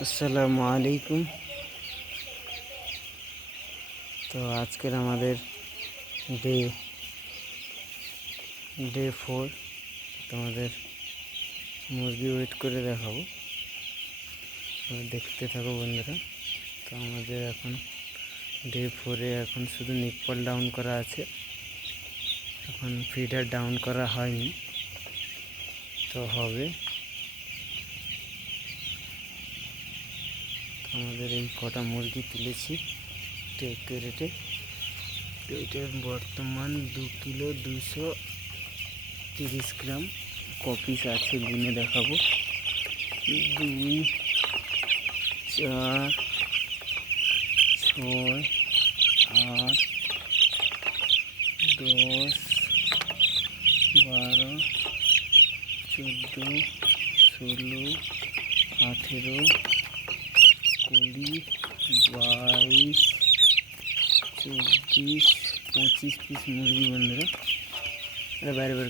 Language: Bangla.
আসসালামু আলাইকুম। তো আজকের আমাদের ডে ডে 4। তোমাদের মুরগি ওয়েট করে দেখাবো, দেখতে থাকো বন্ধুরা। তো আমাদের এখন ডে 4-এ এখন শুধু নিপ্পল ডাউন করা আছে, এখন ফিডার ডাউন করা হয়নি, তো হবে। আমাদের এই কটা মুরগি তুলেছি ক্যারেটে। তো এটার বর্তমান 2 কিলো 230 গ্রাম কপিস আছে, গুনে দেখাবো। 2, 4, 6, 8, 10, 12, 14, 16, 18, 20, 22, 24, 25 পিস মুরগি বন্ধুরা। এটা বাইরে বের